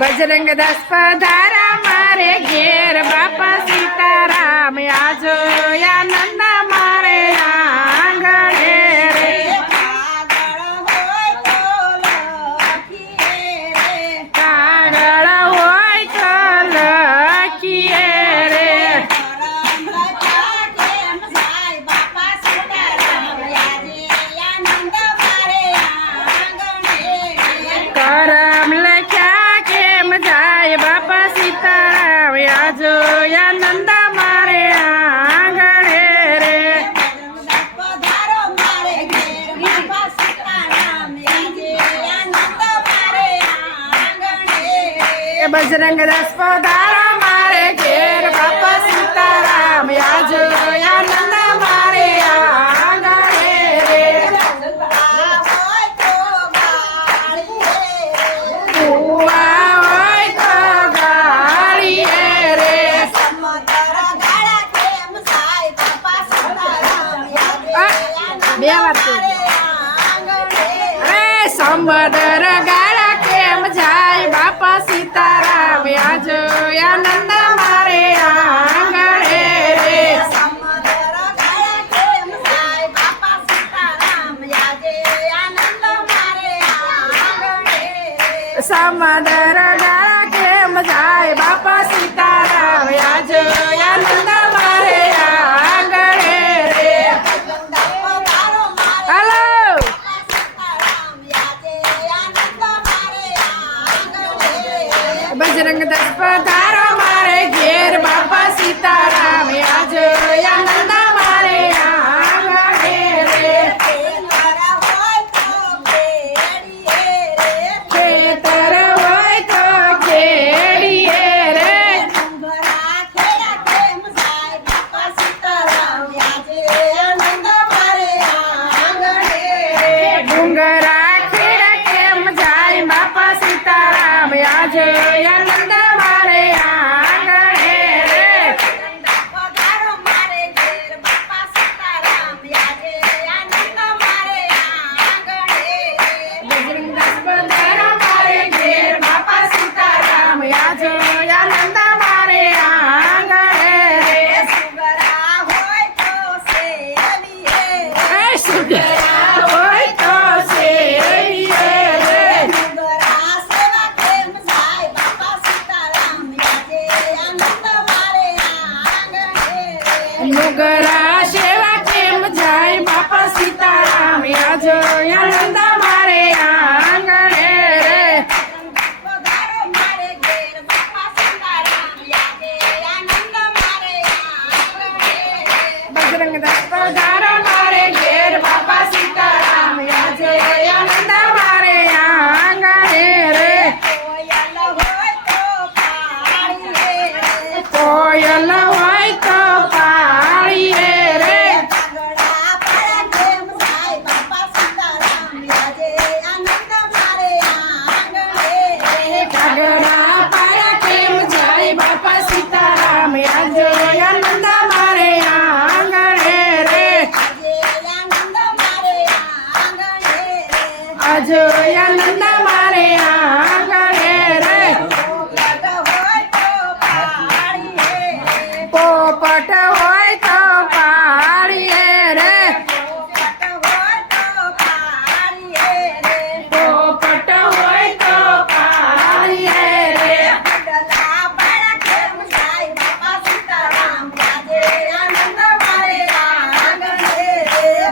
बजरंग दास पधारा मारे घेर बापा सीताराम आज आनंद मारे आंगणे रे कागड़ होय तो लखीए रे करम लख्या केम जाय बापा सीताराम आज आनंद मारे आंगणे रे बजरंग दास पधारा मारे घेर बापा सीताराम आज आनंद मारे आंगणे रे कुआ होय तो गाळीए रे બે વાત રે સમદર ગાળા કેમ જાય બાપા સીતારામ આજ આનંદ મારે આંગણે રે સમદર ગાળા કેમ જાય બાપા સીતારામ આજ આનંદ મારે આંગણે રે હાલો बजरंग दास पधारो मारे घेर बापा सीताराम आज आनंद मारे आंगणे रे खेतर होय तो खेड़ीए रे डूंगरा खेड़ा केम जाय बापा सीताराम आज आनंद मारे आंगणे रे बजरंग दास पधारो मारे घेर बापा सीताराम आज आनंद मारे आंगणे रे सुगरा होय तो शेरीए रे नुगरा सेवा केम जाय बापा सीताराम आज आनंद मारे आंगणे रे बजरंग दास पधारो मारे घेर बापा सीताराम आज आनंद मारे आंगणे रे कोयल होय तो पाळीए रे कागड़ा पाया केम जाय बापा सीताराम आज आनंद मारे आंगणे रे आज आनंद मारे आंगणे रे पोपट होय तो पाळीए रे पोपट होय तो पाळीए रे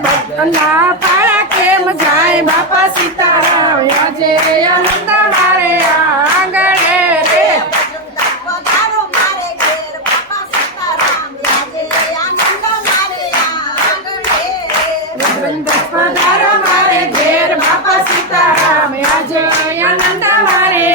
बदला पाळा केम जाय बापा सीताराम आज आनंद मारे आंगणे रे बजरंग दास पधारो मारे घेर बापा सीताराम आज आनंद मारे